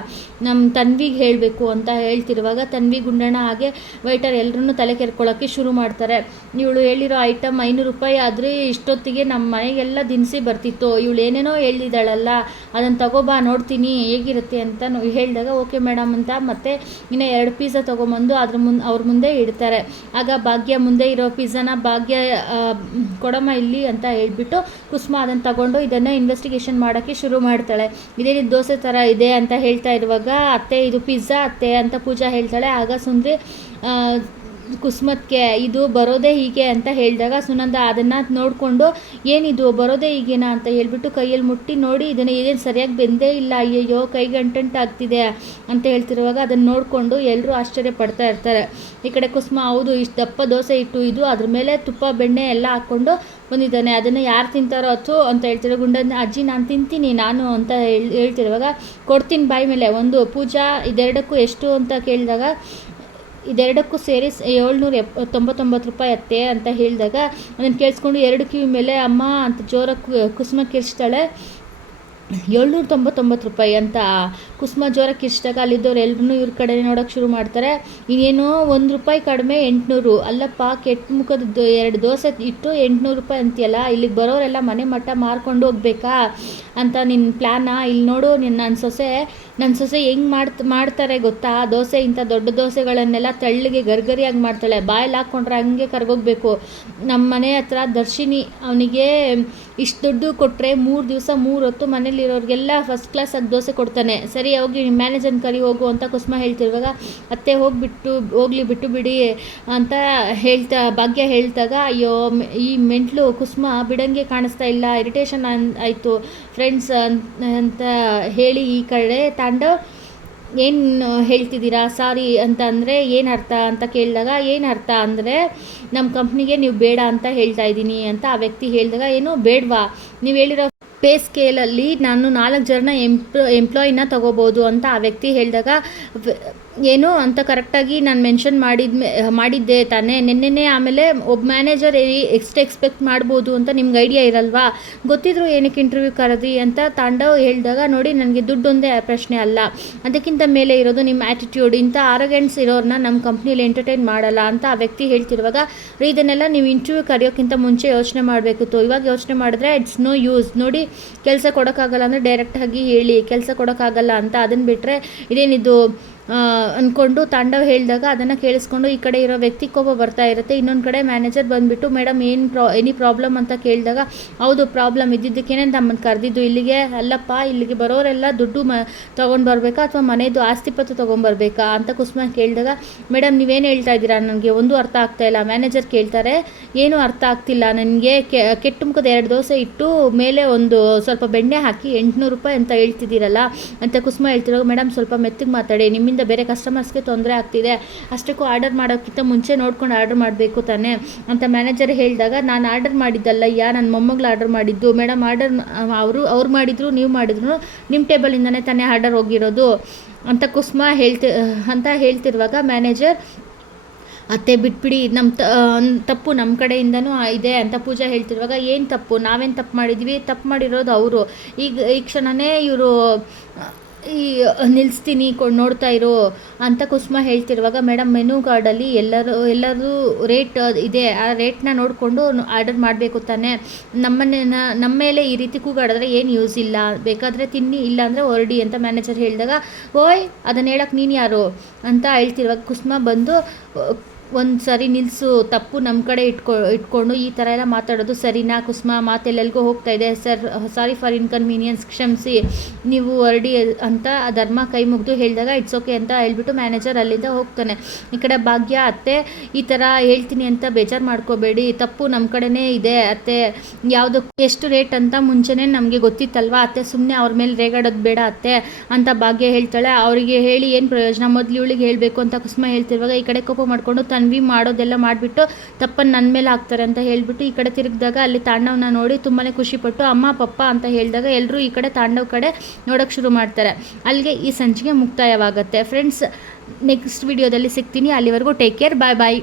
ನಮ್ಮ ತನ್ವಿಗೆ ಹೇಳಬೇಕು ಅಂತ ಹೇಳ್ತಿರುವಾಗ ತನ್ವಿ ಗುಂಡಣ್ಣ ಹಾಗೆ ವೈಟರ್ ಎಲ್ಲರೂ ತಲೆ ಕೆರ್ಕೊಳ್ಳೋಕ್ಕೆ ಶುರು ಮಾಡ್ತಾರೆ. ಇವಳು ಹೇಳಿರೋ ಐಟಮ್ ಐನೂರು ರೂಪಾಯಿ ಆದರೆ ಇಷ್ಟೊತ್ತಿಗೆ ನಮ್ಮ ಮನೆಗೆಲ್ಲ ದಿನಸಿ ಬರ್ತಿತ್ತು. ಇವಳು ಏನೇನೋ ಹೇಳಿದಾಳಲ್ಲ. ಅದನ್ನು ತಗೋಬಾ ನೋಡ್ತೀನಿ. ಹೇಗಿರುತ್ತೆ ಅಂತ ಹೇಳಿದಾಗ, ಓಕೆ ಮೇಡಮ್ ಅಂತ ಮತ್ತೆ ಇನ್ನು ಎರಡು ಪಿಜ್ಜಾ ತೊಗೊಂಬಂದು ಅದ್ರ ಮುಂದೆ ಅವ್ರ ಮುಂದೆ ಇಡ್ತಾರೆ. ಆಗ ಭಾಗ್ಯ ಮುಂದೆ ಇರೋ ಪಿಜ್ಜಾನ ಭಾಗ್ಯ ಕೊಡಮ್ಮ ಇಲ್ಲಿ ಅಂತ ಹೇಳ್ಬಿಟ್ಟು ಕುಸುಮ ಅದನ್ನು ತಗೊಂಡು ಇದನ್ನು ಇನ್ವೆಸ್ಟಿಗೇಷನ್ ಮಾಡೋಕ್ಕೆ ಶುರು ಮಾಡ್ತಾಳೆ. ಇದೇನಿದು ದೋಸೆ ಥರ ಇದೆ ಅಂತ ಹೇಳ್ತಾ ಇರುವಾಗ, ಅತ್ತೆ, ಇದು ಪಿಜ್ಜಾ ಅತ್ತೆ ಅಂತ ಪೂಜಾ ಹೇಳ್ತಾಳೆ. ಆಗ ಸುಂದ್ರಿ ಕುಸುಮತ್ಗೆ ಇದು ಬರೋದೇ ಹೀಗೆ ಅಂತ ಹೇಳಿದಾಗ ಸುನಂದ ಅದನ್ನು ನೋಡಿಕೊಂಡು ಏನಿದು ಬರೋದೇ ಹೀಗೇನಾ? ಅಂತ ಹೇಳ್ಬಿಟ್ಟು ಕೈಯಲ್ಲಿ ಮುಟ್ಟಿ ನೋಡಿ, ಇದನ್ನು ಏನೇನು ಸರಿಯಾಗಿ ಬೆಂದೇ ಇಲ್ಲ, ಅಯ್ಯಯ್ಯೋ, ಕೈಗೆ ಅಂಟಂಟು ಆಗ್ತಿದೆ, ಅಂತ ಹೇಳ್ತಿರುವಾಗ ಅದನ್ನು ನೋಡಿಕೊಂಡು ಎಲ್ಲರೂ ಆಶ್ಚರ್ಯ ಪಡ್ತಾ ಇರ್ತಾರೆ. ಈ ಕಡೆ ಕುಸ್ಮ, ಹೌದು, ಇಷ್ಟು ದಪ್ಪ ದೋಸೆ ಇಟ್ಟು ಇದು, ಅದ್ರ ಮೇಲೆ ತುಪ್ಪ, ಬೆಣ್ಣೆ ಎಲ್ಲ ಹಾಕ್ಕೊಂಡು ಬಂದಿದ್ದಾನೆ, ಅದನ್ನು ಯಾರು ತಿಂತಾರೋ ಅಥು ಅಂತ ಹೇಳ್ತಿರೋ ಗುಂಡನ್ನ ಅಜ್ಜಿ, ನಾನು ತಿಂತೀನಿ, ನಾನು, ಅಂತ ಹೇಳ್, ಹೇಳ್ತಿರುವಾಗ, ಕೊಡ್ತೀನಿ ಬಾಯಿ ಮೇಲೆ, ಒಂದು ಪೂಜಾ ಇದೆರಡಕ್ಕೂ ಎಷ್ಟು, ಅಂತ ಕೇಳಿದಾಗ ಇದೆರಡಕ್ಕೂ ಸೇರಿ ಏಳ್ನೂರ ಎಪ್, ತೊಂಬತ್ತೊಂಬತ್ತು ರೂಪಾಯಿ ಅತ್ತೆ ಅಂತ ಹೇಳಿದಾಗ ಅದನ್ನು ಕೇಳಿಸ್ಕೊಂಡು ಎರಡು ಕಿವಿ ಮೇಲೆ ಅಮ್ಮ ಅಂತ ಜೋರಾಗಿ ಕುಸುಮ ಕಿರ್ಚ್ತಾಳೆ ಏಳ್ನೂರ ತೊಂಬತ್ತೊಂಬತ್ತು ರೂಪಾಯಿ ಅಂತ ಕುಸುಮ ಜ್ವರಕ್ಕೆ ಇಷ್ಟಾಗ ಅಲ್ಲಿದ್ದವ್ರು ಎಲ್ಲರೂ ಇವ್ರ ಕಡೆ ನೋಡೋಕೆ ಶುರು ಮಾಡ್ತಾರೆ. ಇನ್ನೇನೋ ಒಂದು ರೂಪಾಯಿ ಕಡಿಮೆ ಎಂಟುನೂರು. ಅಲ್ಲಪ್ಪ, ಕೆಟ್ಟ ಮುಖದ ಎರಡು ದೋಸೆ ಇಟ್ಟು ಎಂಟುನೂರು ರೂಪಾಯಿ ಅಂತೀಯಲ್ಲ, ಇಲ್ಲಿಗೆ ಬರೋರೆಲ್ಲ ಮನೆ ಮಟ್ಟ ಮಾರ್ಕೊಂಡು ಹೋಗ್ಬೇಕಾ? ಅಂತ ನಿನ್ನ ಪ್ಲ್ಯಾನಾ ಇಲ್ಲಿ ನೋಡು ನಿನ್ನ ನನ್ನ ಸೊಸೆ ನನ್ನ ಸೊಸೆ ಹೆಂಗೆ ಮಾಡ್ತ, ಮಾಡ್ತಾರೆ ಗೊತ್ತಾ? ದೋಸೆ ಇಂಥ ದೊಡ್ಡ ದೋಸೆಗಳನ್ನೆಲ್ಲ ತಳ್ಳಿಗೆ ಗರ್ಗರಿಯಾಗಿ ಮಾಡ್ತಾಳೆ. ಬಾಯಲ್ಲಿ ಹಾಕ್ಕೊಂಡ್ರೆ ಹಂಗೆ ಕರ್ಗೋಗ್ಬೇಕು. ನಮ್ಮ ಮನೆ ಹತ್ರ ದರ್ಶಿನಿ ಅವನಿಗೆ ಇಷ್ಟು ದುಡ್ಡು ಕೊಟ್ಟರೆ ಮೂರು ದಿವಸ, ಮೂರು ಹೊತ್ತು ಮನೇಲಿರೋರಿಗೆಲ್ಲ ಫಸ್ಟ್ ಕ್ಲಾಸಾಗಿ ದೋಸೆ ಕೊಡ್ತಾನೆ. ಸರಿ ಹೋಗಿ ನಿಮ್ಮ ಮ್ಯಾನೇಜರ್ನ ಕರಿ ಹೋಗು ಅಂತ ಕುಸುಮ ಹೇಳ್ತಿರುವಾಗ ಅತ್ತೆ ಹೋಗಿಬಿಟ್ಟು, ಹೋಗ್ಲಿ ಬಿಟ್ಟು ಬಿಡಿ ಅಂತ ಹೇಳ್ತಾ, ಭಾಗ್ಯ ಹೇಳ್ತಾಗ, ಅಯ್ಯೋ, ಈ ಮೆಂಟ್ಲು ಕುಸುಮ ಬಿಡಂಗೆ ಕಾಣಿಸ್ತಾ ಇಲ್ಲ ಇರಿಟೇಷನ್ ಆಯಿತು ಫ್ರೆಂಡ್ಸ್ ಅಂತ ಹೇಳಿ ಈ ಕಡೆ ತಾಂಡವ್ ಏನು ಹೇಳ್ತಿದ್ದೀರಾ? ಸಾರಿ ಅಂತ ಅಂದರೆ, ಏನು ಅರ್ಥ ಅಂತ ಕೇಳಿದಾಗ, ಏನು ಅರ್ಥ ಅಂದರೆ ನಮ್ಮ ಕಂಪ್ನಿಗೆ ನೀವು ಬೇಡ ಅಂತ ಹೇಳ್ತಾ ಇದ್ದೀನಿ ಅಂತ ಆ ವ್ಯಕ್ತಿ ಹೇಳಿದಾಗ, ಏನು, ಬೇಡವಾ? ನೀವು ಹೇಳಿರೋ ಪೇ ಸ್ಕೇಲಲ್ಲಿ ನಾನು ನಾಲ್ಕು ಜನ ಎಂಪ್ ಎಂಪ್ಲಾಯಿನ ತಗೋಬೋದು ಅಂತ ಆ ವ್ಯಕ್ತಿ ಹೇಳಿದಾಗ ಏನು ಅಂತ ಕರೆಕ್ಟಾಗಿ ನಾನು ಮೆನ್ಷನ್ ಮಾಡಿದ ಮಾಡಿದ್ದೆ ತಾನೇ. ನಿನ್ನೆನೇ ಆಮೇಲೆ ಒಬ್ಬ ಮ್ಯಾನೇಜರ್ ಎಷ್ಟು ಎಕ್ಸ್ಪೆಕ್ಟ್ ಮಾಡ್ಬೋದು ಅಂತ ನಿಮ್ಗೆ ಐಡಿಯಾ ಇರಲ್ವಾ? ಗೊತ್ತಿದ್ರು ಏನಕ್ಕೆ ಇಂಟರ್ವ್ಯೂ ಕರೆದಿ ಅಂತ ತಾಂಡವ್ ಹೇಳಿದಾಗ, ನೋಡಿ, ನನಗೆ ದುಡ್ಡೊಂದೇ ಪ್ರಶ್ನೆ ಅಲ್ಲ. ಅದಕ್ಕಿಂತ ಮೇಲೆ ಇರೋದು ನಿಮ್ಮ ಆ್ಯಟಿಟ್ಯೂಡ್ ಇಂಥ ಆರೋಗೆಂಟ್ಸ್ ಇರೋರನ್ನ ನಮ್ಮ ಕಂಪ್ನಿಲಿ ಎಂಟರ್ಟೈನ್ ಮಾಡಲ್ಲ ಅಂತ ಆ ವ್ಯಕ್ತಿ ಹೇಳ್ತಿರುವಾಗ ಇದನ್ನೆಲ್ಲ ನೀವು ಇಂಟರ್ವ್ಯೂ ಕರೆಯೋಕ್ಕಿಂತ ಮುಂಚೆ ಯೋಚನೆ ಮಾಡಬೇಕಿತ್ತು ಇವಾಗ ಯೋಚನೆ ಮಾಡಿದ್ರೆ ಇಟ್ಸ್ ನೋ ಯೂಸ್ ನೋಡಿ, ಕೆಲಸ ಕೊಡೋಕ್ಕಾಗಲ್ಲ ಅಂದರೆ ಡೈರೆಕ್ಟಾಗಿ ಹೇಳಿ, ಕೆಲಸ ಕೊಡೋಕ್ಕಾಗಲ್ಲ ಅಂತ ಅದನ್ನು ಬಿಟ್ಟರೆ ಇದೇನಿದು ಅಂದ್ಕೊಂಡು ತಾಂಡವ್ ಹೇಳಿದಾಗ ಅದನ್ನು ಕೇಳಿಸ್ಕೊಂಡು ಈ ಕಡೆ ಇರೋ ವ್ಯಕ್ತಿ ಕೋಪ ಬರ್ತಾ ಇರುತ್ತೆ. ಇನ್ನೊಂದು ಕಡೆ ಮ್ಯಾನೇಜರ್ ಬಂದುಬಿಟ್ಟು ಮೇಡಮ್ ಏನು ಪ್ರಾ ಎನಿ ಪ್ರಾಬ್ಲಮ್ ಅಂತ ಕೇಳಿದಾಗ, ಹೌದು ಪ್ರಾಬ್ಲಮ್ ಇದ್ದಿದ್ದಕ್ಕೇನೆ ನಮ್ಮನ್ನು ಕರೆದಿದ್ದು? ಇಲ್ಲಿಗೆ ಅಲ್ಲಪ್ಪ, ಇಲ್ಲಿಗೆ ಬರೋರೆಲ್ಲ ದುಡ್ಡು ಮ, ತೊಗೊಂಡು ಬರಬೇಕಾ ಅಥವಾ ಮನೆಯದು ಆಸ್ತಿ ಪತ್ರ ತೊಗೊಂಬರ್ಬೇಕಾ ಅಂತ ಕುಸುಮ ಕೇಳಿದಾಗ ಮೇಡಮ್ ನೀವೇನು ಹೇಳ್ತಾ ಇದ್ದೀರಾ? ನನಗೆ ಒಂದು ಅರ್ಥ ಆಗ್ತಾ ಇಲ್ಲ. ಮ್ಯಾನೇಜರ್ ಕೇಳ್ತಾರೆ, ಏನು ಅರ್ಥ ಆಗ್ತಿಲ್ಲ. ನನಗೆ ಕೆಟ್ಟ ಮುಖದ ಎರಡು ದೋಸೆ ಇಟ್ಟು ಮೇಲೆ ಒಂದು ಸ್ವಲ್ಪ ಬೆಣ್ಣೆ ಹಾಕಿ ಎಂಟುನೂರು ರೂಪಾಯಿ ಅಂತ ಹೇಳ್ತಿದ್ದೀರಲ್ಲ? ಅಂತ ಕುಸುಮ ಹೇಳ್ತಿರೋ ಮೇಡಮ್ ಸ್ವಲ್ಪ ಮೆತ್ತಗೆ ಮಾತಾಡಿ. ನಿಮ್ಮಿಂದ ಬೇರೆ ಕಸ್ಟಮರ್ಸ್ಗೆ ತೊಂದರೆ ಆಗ್ತಿದೆ. ಅಷ್ಟಕ್ಕೂ ಆರ್ಡರ್ ಮಾಡೋಕ್ಕಿಂತ ಮುಂಚೆ ನೋಡ್ಕೊಂಡು ಆರ್ಡರ್ ಮಾಡಬೇಕು ತಾನೇ ಅಂತ ಮ್ಯಾನೇಜರ್ ಹೇಳಿದಾಗ, ನಾನು ಆರ್ಡರ್ ಮಾಡಿದ್ದಲ್ಲ ಯಾ ನನ್ನ ಮೊಮ್ಮಗಳು ಆರ್ಡರ್ ಮಾಡಿದ್ದು. ಮೇಡಮ್ ಆರ್ಡರ್ ಅವರು, ಅವ್ರು ಮಾಡಿದ್ರು, ನೀವು ಮಾಡಿದ್ರು ನಿಮ್ಮ ಟೇಬಲಿಂದನೇ ತಾನೇ ಆರ್ಡರ್ ಹೋಗಿರೋದು. ಅಂತ ಕುಸುಮ ಹೇಳ್ತಿ, ಅಂತ ಹೇಳ್ತಿರುವಾಗ ಮ್ಯಾನೇಜರ್ ಅತ್ತೆ, ಬಿಟ್ಬಿಡಿ ನಮ್ಮ ತಪ್ಪು ನಮ್ಮ ಕಡೆಯಿಂದನೂ ಇದೆ. ಅಂತ ಪೂಜಾ ಹೇಳ್ತಿರುವಾಗ, ಏನು ತಪ್ಪು? ನಾವೇನು ತಪ್ಪು ಮಾಡಿದ್ವಿ? ತಪ್ಪು ಮಾಡಿರೋದು ಅವರು. ಈಗ, ಈ ಕ್ಷಣನೇ ಇವರು ಈ ನಿಲ್ಲಿಸ್ತೀನಿ ಕೊ, ನೋಡ್ತಾ ಇರು ಅಂತ ಕುಸುಮ ಹೇಳ್ತಿರುವಾಗ ಮೇಡಮ್ ಮೆನು ಕಾರ್ಡಲ್ಲಿ ಎಲ್ಲರೂ ಎಲ್ಲರೂ ರೇಟ್ ಇದೆ. ಆ ರೇಟ್ನ ನೋಡಿಕೊಂಡು ಆರ್ಡರ್ ಮಾಡಬೇಕು ತಾನೆ. ನಮ್ಮನ್ನ ನಮ್ಮ ಮೇಲೆ ಈ ರೀತಿ ಕೂಗಾಡಿದ್ರೆ ಏನು ಯೂಸ್ ಇಲ್ಲ. ಬೇಕಾದರೆ ತಿನ್ನಿ ಇಲ್ಲ ಅಂದರೆ ಹೊರಡಿ, ಅಂತ ಮ್ಯಾನೇಜರ್ ಹೇಳಿದಾಗ, ಓಯ್, ಅದನ್ನು ಹೇಳಕ್ಕೆ ನೀನು ಯಾರು? ಅಂತ ಹೇಳ್ತಿರುವಾಗ ಕುಸುಮ ಬಂದು ಒಂದು ಸರಿ ನಿಲ್ಲಿಸು ತಪ್ಪು ನಮ್ಮ ಕಡೆ ಇಟ್ಕೊ, ಇಟ್ಕೊಂಡು ಈ ಥರ ಎಲ್ಲ ಮಾತಾಡೋದು ಸರಿನಾ ಕುಸುಮ? ಮಾತೆಲ್ಲೆಲ್ಗೂ ಹೋಗ್ತಾ ಇದೆ. ಸರ್, ಸಾರಿ ಫಾರ್ ಇನ್ಕನ್ವೀನಿಯನ್ಸ್, ಕ್ಷಮಿಸಿ. ನೀವು ಹೊರಡಿ ಅಂತ ಧರ್ಮ ಕೈ ಮುಗಿದು ಹೇಳಿದಾಗ ಇಟ್ಸ್ ಓಕೆ ಅಂತ ಹೇಳ್ಬಿಟ್ಟು ಮ್ಯಾನೇಜರ್ ಅಲ್ಲಿಂದ ಹೋಗ್ತಾನೆ. ಈ ಕಡೆ ಭಾಗ್ಯ, ಅತ್ತೆ, ಈ ಥರ ಹೇಳ್ತೀನಿ ಅಂತ ಬೇಜಾರು ಮಾಡ್ಕೋಬೇಡಿ. ತಪ್ಪು ನಮ್ಮ ಕಡೆನೇ ಇದೆ, ಅತ್ತೆ. ಯಾವುದು ಎಷ್ಟು ರೇಟ್ ಅಂತ ಮುಂಚೆನೇ ನಮಗೆ ಗೊತ್ತಿತ್ತಲ್ವಾ? ಅತ್ತೆ ಸುಮ್ಮನೆ ಅವ್ರ ಮೇಲೆ ರೇಗಾಡೋದು ಬೇಡ ಅತ್ತೆ ಅಂತ ಭಾಗ್ಯ ಹೇಳ್ತಾಳೆ. ಅವರಿಗೆ ಹೇಳಿ ಏನು ಪ್ರಯೋಜನ? ಮೊದಲು ಇವಳಿಗೆ ಹೇಳಬೇಕು ಅಂತ ಕುಸುಮ ಹೇಳ್ತಿರುವಾಗ ಈ ಕಡೆ ಕೋಪ ಮಾಡಿಕೊಂಡು ತನ್ವಿ ಮಾಡೋದೆಲ್ಲ ಮಾಡಿಬಿಟ್ಟು ತಪ್ಪನ್ನು ನನ್ನ ಮೇಲೆ ಹಾಕ್ತಾರೆ ಅಂತ ಹೇಳಿಬಿಟ್ಟು ಈ ಕಡೆ ತಿರುಗಿದಾಗ ಅಲ್ಲಿ ತಾಂಡವನ ನೋಡಿ ತುಂಬಾ ಖುಷಿಪಟ್ಟು ಅಮ್ಮ, ಪಪ್ಪ ಅಂತ ಹೇಳಿದಾಗ ಎಲ್ಲರೂ ಈ ಕಡೆ ತಾಂಡವ್ ಕಡೆ ನೋಡೋಕ್ಕೆ ಶುರು ಮಾಡ್ತಾರೆ. ಅಲ್ಲಿಗೆ ಈ ಸಂಚಿಕೆ ಮುಕ್ತಾಯವಾಗುತ್ತೆ. ಫ್ರೆಂಡ್ಸ್ ನೆಕ್ಸ್ಟ್ ವಿಡಿಯೋದಲ್ಲಿ ಸಿಗ್ತೀನಿ. ಅಲ್ಲಿವರೆಗೂ ಟೇಕ್ ಕೇರ್ ಬಾಯ್ ಬಾಯ್